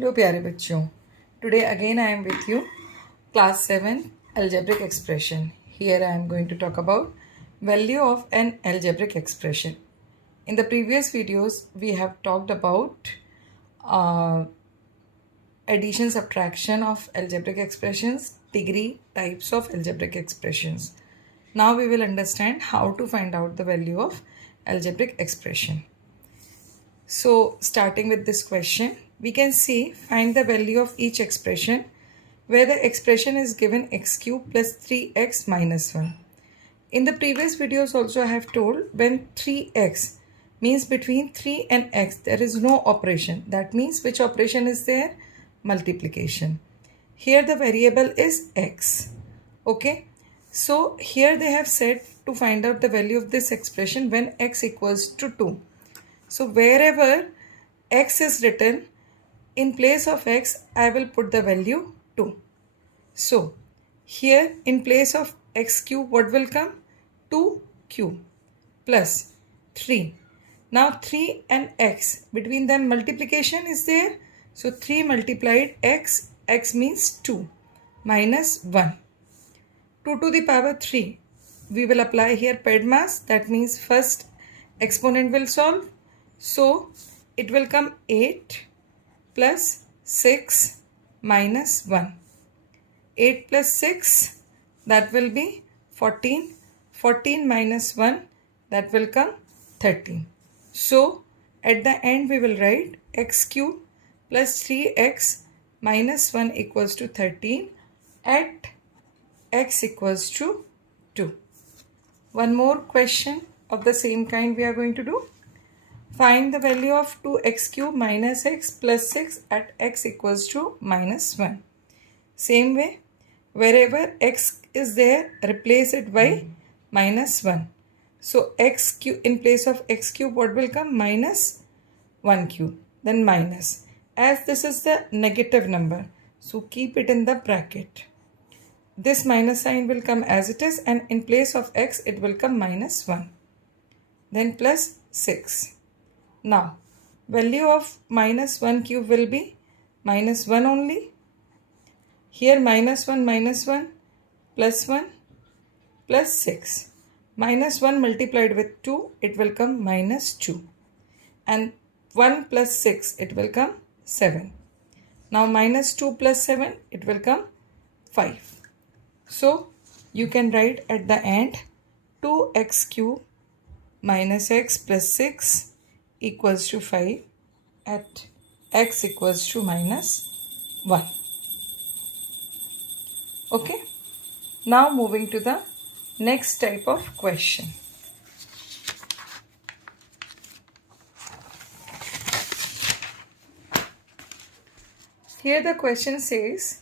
Hello प्यारे बच्चों. Today again I am with you class 7 algebraic expression. Here I am going to talk about value of an algebraic expression. In the previous videos we have talked about uh, addition subtraction of algebraic expressions, degree, types of algebraic expressions. Now we will understand how to find out the value of algebraic expression. So starting with this question, we can see find the value of each expression where the expression is given x cube plus 3x minus 1. In the previous videos also I have told when 3x means between 3 and x there is no operation. That means which operation is there? Multiplication. Here the variable is x. Okay. So here they have said to find out the value of this expression when x equals to 2. So wherever x is written, in place of x, I will put the value 2. So here in place of x cube, what will come? 2 cube plus 3. Now 3 and x, between them multiplication is there. So 3 multiplied x, x means 2 minus 1. 2 to the power 3. We will apply here PEDMAS. That means first exponent will solve. So it will come 8 plus 6 minus 1. 8 plus 6, that will be 14. 14 minus 1, that will come 13. So at the end we will write x cube plus 3x minus 1 equals to 13 at x equals to 2. One more question of the same kind we are going to do. Find the value of 2x cube minus x plus 6 at x equals to minus 1. Same way, wherever x is there, replace it by minus 1. So x cube, in place of x cube, what will come? Minus 1 cube. Then minus. As this is the negative number, so keep it in the bracket. This minus sign will come as it is, and in place of x, it will come minus 1. Then plus 6. Now, value of minus 1 cube will be minus 1 only. Here minus 1 plus 1 plus 6. Minus 1 multiplied with 2, it will come minus 2. And 1 plus 6, it will come 7. Now minus 2 plus 7, it will come 5. So, you can write at the end 2x cube minus x plus 6 equals to 5 at x equals to minus 1. Okay. Now moving to the next type of question. Here the question says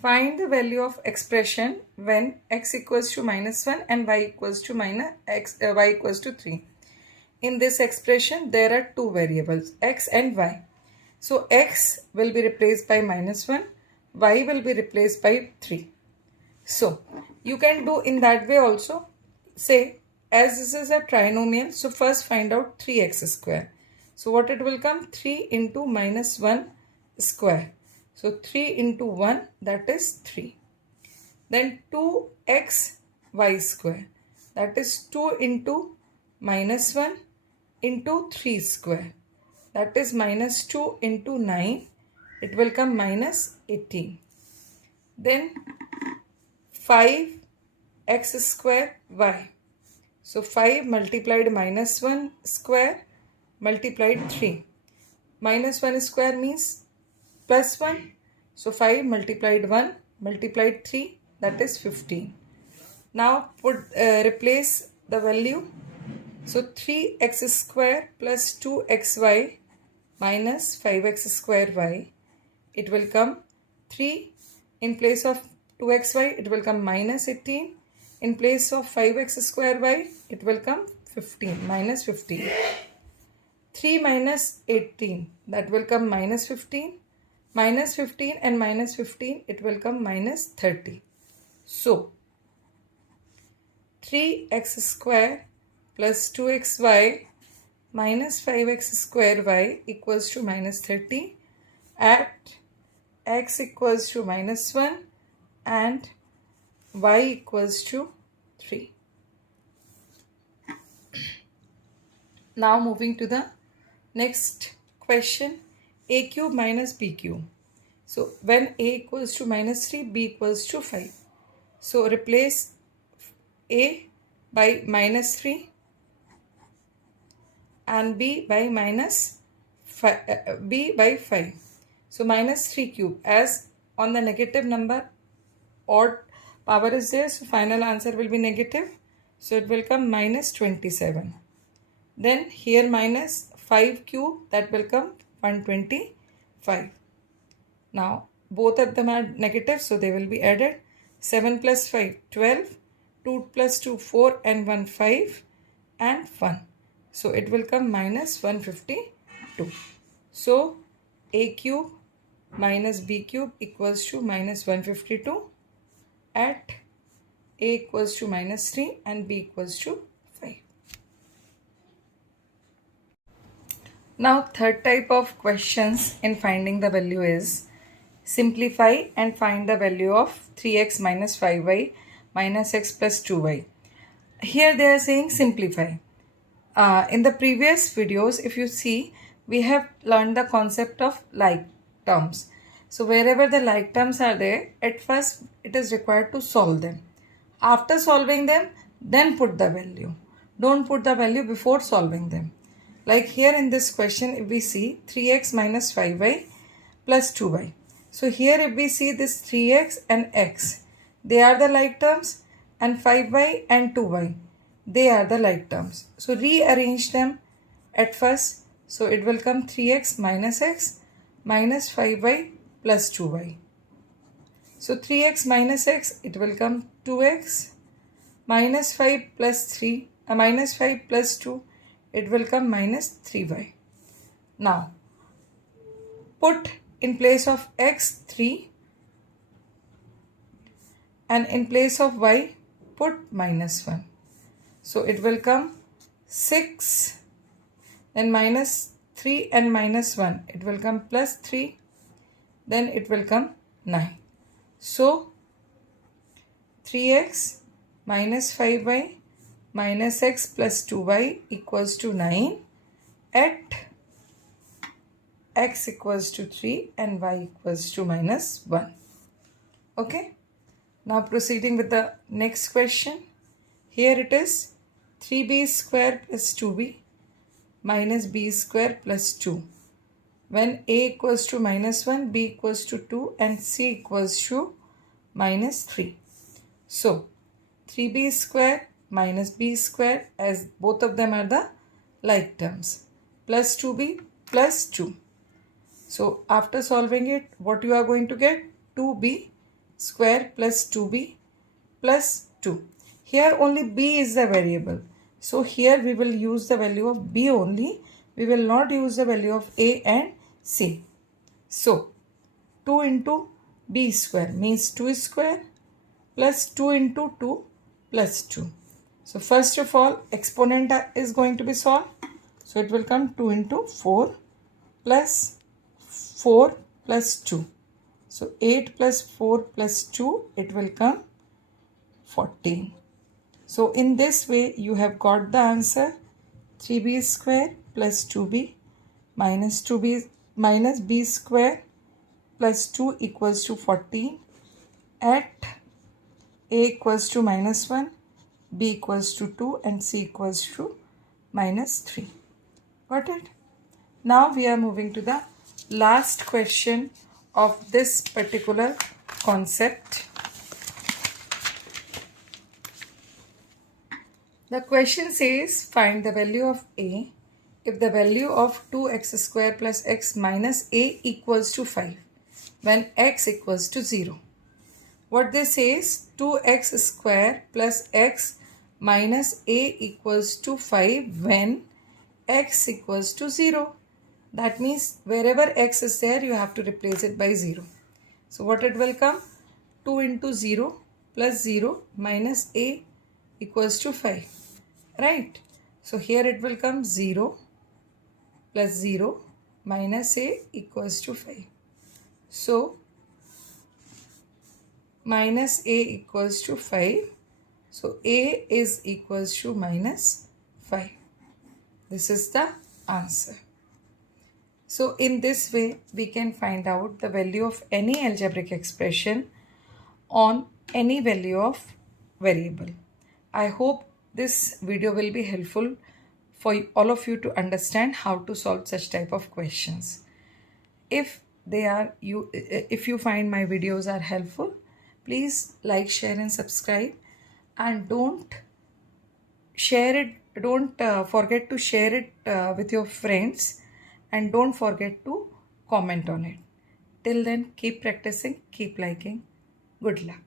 find the value of expression when x equals to minus 1 and y equals to y equals to 3. In this expression, there are two variables, x and y. So, x will be replaced by minus 1, y will be replaced by 3. So, you can do in that way also. Say, as this is a trinomial, so first find out 3x square. So, what it will come? 3 into minus 1 square. So, 3 into 1, that is 3. Then 2xy square, that is 2 into minus 1 into 3 square, that is minus 2 into 9, it will come minus 18. Then 5x square y. So 5 multiplied minus 1 square multiplied 3. Minus 1 square means plus 1. So 5 multiplied 1 multiplied 3, that is 15. Now replace the value. So 3x square plus 2xy minus 5x square y, it will come 3. In place of 2xy, it will come minus 18. In place of 5x square y, it will come 15, minus 15. 3 minus 18, that will come minus 15. Minus 15 and minus 15, it will come minus 30. So, 3x square plus 2xy minus 5x square y equals to minus 30 at x equals to -1 and y equals to 3. Now moving to the next question, a cube minus b cube. So when a equals to -3, b equals to 5. So replace a by -3 and b by b by 5. So -3 cube, as on the negative number odd power is there, so final answer will be negative. So it will come -27. Then here -5 cube, that will come 125. Now both of them are negative, so they will be added. 7 plus 5, 12. 2 plus 2, 4, and 1, 5, and 1. So it will come -152. So a cube minus b cube equals to -152 at a equals to -3 and b equals to 5. Now third type of questions in finding the value is simplify and find the value of 3x minus 5y minus x plus 2y. Here they are saying simplify. In the previous videos, if you see, we have learned the concept of like terms. So wherever the like terms are there, at first it is required to solve them. After solving them, then put the value. Don't put the value before solving them. Like here in this question, if we see 3x minus 5y plus 2y. So here if we see this 3x and x, they are the like terms, and 5y and 2y, they are the like terms. So rearrange them at first. So it will come 3x minus x minus 5y plus 2y. So 3x minus x, it will come 2x minus 5 plus 3, minus 5 plus 2, it will come minus 3y. Now put in place of x 3 and in place of y put -1. So it will come 6, then -3 and -1, it will come +3, then it will come 9. So 3x minus 5y minus x plus 2y equals to 9 at x equals to 3 and y equals to -1. Okay. Now proceeding with the next question. Here it is 3b square plus 2b minus b square plus 2. When a equals to -1, b equals to 2, and c equals to -3. So 3b square minus b square, as both of them are the like terms, plus 2b plus 2. So after solving it, what you are going to get? 2b square plus 2b plus 2. Here only b is the variable. So here we will use the value of b only. We will not use the value of a and c. So 2 into b square means 2 square plus 2 into 2 plus 2. So first of all, exponent is going to be solved. So it will come 2 into 4 plus 4 plus 2. So 8 plus 4 plus 2, it will come 14. So in this way you have got the answer 3b square plus 2b minus 2b minus b square plus 2 equals to 14 at a equals to -1, b equals to 2, and c equals to -3. Got it? Now we are moving to the last question of this particular concept. The question says find the value of a if the value of 2x square plus x minus a equals to 5 when x equals to 0. What they say is 2x square plus x minus a equals to 5 when x equals to 0. That means wherever x is there, you have to replace it by 0. So what it will come? 2 into 0 plus 0 minus a equals to 5. Right? So here it will come 0 plus 0 minus a equals to 5. So minus a equals to 5. So a is equals to minus 5. This is the answer. So in this way, we can find out the value of any algebraic expression on any value of variable. I hope this video will be helpful for all of you to understand how to solve such type of questions. If if you find my videos are helpful, please like, share and subscribe, and don't forget to share it with your friends, and don't forget to comment on it. Till then, keep practicing, keep liking. Good luck.